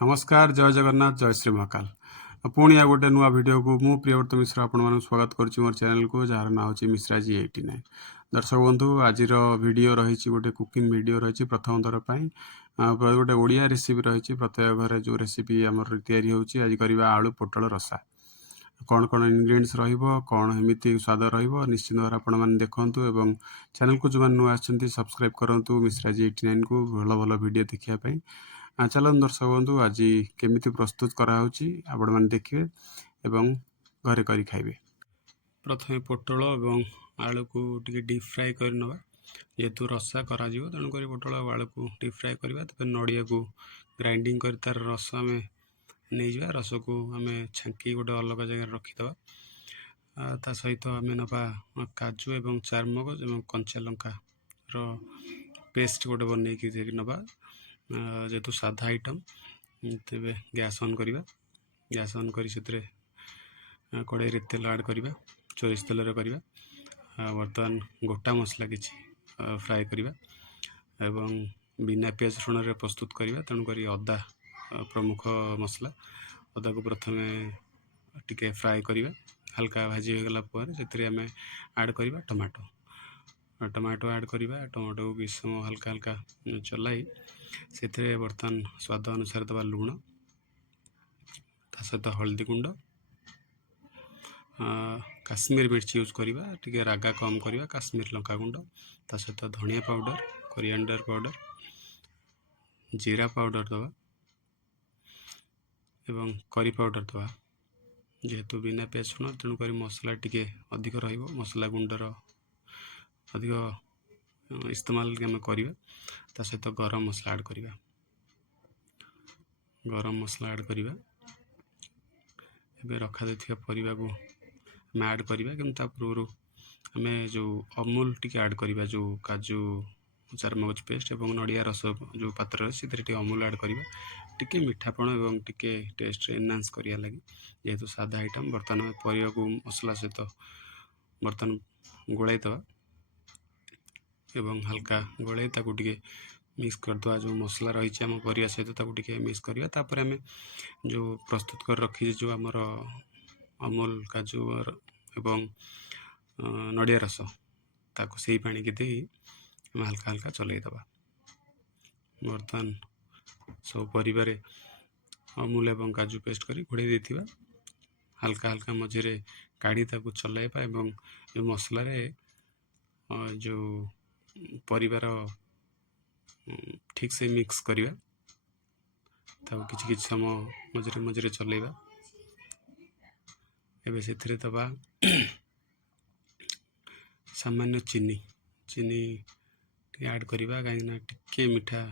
नमस्कार जय जगन्नाथ जय श्री महाकाल पुणी आ गोटे नुआ वीडियो को मु प्रियव्रत मिश्र आपण स्वागत करुच्ची मोर चैनल को जार ना हूँ मिश्राजी 89। दर्शक बंधु आज वीडियो रही गोटे कुकिंग वीडियो रही प्रथम थर पर गोटे ओडिया रेसिपी रही प्रत्येक घर जो रेसिपी आमर तैयारी होची आज करवा आलू पोटल रसा कौन कौन इनग्रेडिएंट्स रहिबो कौन एमिति स्वाद रहिबो निश्चित भाव आपण मैंने देखंतु एवं चैनल को जो मैंने नुआ आछंती सब्सक्राइब करंतु मिश्राजी 89 को भल भल वीडियो देखिया पई। चलन दर्शक बंधु आज केमिति प्रस्तुत कराऊँगी आपण मैंने देखिए एवं घरे करी खाइबे। प्रथमे पोटल एवं आलू को टिके डीप फ्राए कर नवा जेहेतु रसा करा जिवो तेणु करी पोटल और आलू को डीप फ्राए करबा तबे नडिया को ग्राइंडिंग कर तार रस आमे नहीं जा रस को आमे छांकी गोटे अलग जगह रखीदबा ता सहित आमे नबा काजू एवं चारमगज एवं कंचा लंका रो पेस्ट गोटे बनै कि नबा जेहेतु साधा आइटम तेरे गैस ऑन करिबा गैस ऑन करी से कड़ाई रे तेल ऐड करिबा चोरिस तेल रे करिबा वर्तमान गोटा मसला किछि फ्राए करिबा एवं बिना प्याज रसुण रे प्रस्तुत करिबा तेणु करी अदा प्रमुख मसला अदा को प्रथमे टिके फ्राए करिबा हल्का भाजी हो गला पर सेतरे हमें ऐड करिबा टमाटो ऐड करिबा टमाटो को किछ समय हल्का हल्का चलाई से बर्तमान स्वाद अनुसार दबा लुण ता सहित हल्दी गुंड काश्मीर मिर्ची यूज करिबा टिके रागा कम करिबा काश्मीर लंका गुंड ता सहित धनिया पाउडर कोरिएंडर पाउडर जीरा पाउडर दबा एवं करी पाउडर दबा जेहेतु बिना प्याज रसुण तेणु करी मसला टिके अधिक रहिबो मसला गुंडर अधिक इस्तेमाल आम करिबा ता सहित गरम मसला ऐड करिबा गरम मसला ऐड करिबा एबे रखा देथिया परिबा को हम ऐड करिबा किंतु पूर्व आम जो अमूल टिके ऐड करिबा जो काजू चारमगज पेस्ट एवं नडिया रस जो पात्र से अमूल ऐड करिबा टिके मीठापण एवं टिके टेस्ट एनहांस करिया लगी जेहेतु सादा आइटम बर्तमान परिबा को मसला सहित बर्तमान गोलाई दबा एवं हल्का गोलाई ताकू टिके मिक्स करदे जो मसला रही आम परिया सहित ताकू टिके मिक्स करिया तापर आम जो प्रस्तुत कर रखी जो आमर अमूल काजू एवं नडिया रस ताकू सही पानी के दे आम हल्का हल्का चलाई दबा बर्तमान सब परिवार अमूल एवं काजू पेस्ट करी घोड़े देथिबा हल्का हल्का मझे काढ़ी ताकू चलाइबा एवं जो मसला रे जो परिवार ठीक से मिक्स करिबा ताकू किछि समय मझे मझे चलाइबा एबे सेथिरे दबा सामान्य चीनी ऐड करिबा कहीं टिके मीठा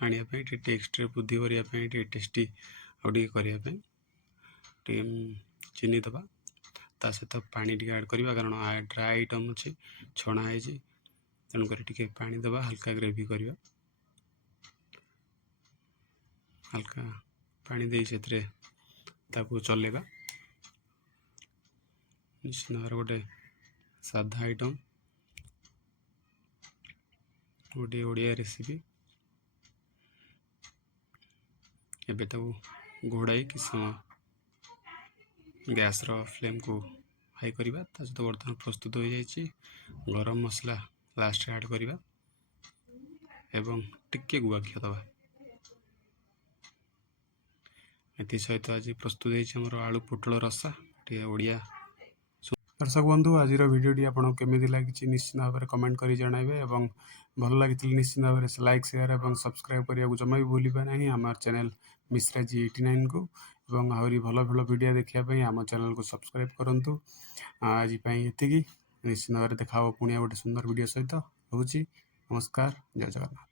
आनिया पे टेक्स्ट वृद्धि करने टेस्टी आउटे करने चीनी दबा ता सहित पानी टी ऐड करवा कारण ड्राई आइटम अच्छी छणा है तेणुक टिके पानी दबा हल्का ग्रेवी करवा हल्का पानी दे से चलेगा निश्चित भाव गोटे साधा आइटम गोटे ओडिया रेसिपी एबे ताकू घोड़ाई कि समय गैस रो फ्लेम को हाई करवा सहित बर्तमान प्रस्तुत हो जाइए गरम मसला लास्ट ऐड करवा एवं टिके गुआ घी दबा एति सहित आज प्रस्तुत होमर आलू पोटल रसा टे ओडिया। दर्शक बंधु आज भिडियोटी आपको केमी लगी निश्चित भाव में कमेंट कर जनइबे एवं भल लगी निश्चित भाव में लाइक शेयर और सब्सक्राइब करने को जमा भी भूलिबा नहीं आम चैनल मिश्राजी 89 को एवं आहरी भल भल वीडियो देखापी आम चैनल को सब्सक्राइब करूँ आज ये निश्चित भाव में देखा पुणी गोटे सुंदर वीडियो सहित रोची नमस्कार जय जगन्नाथ।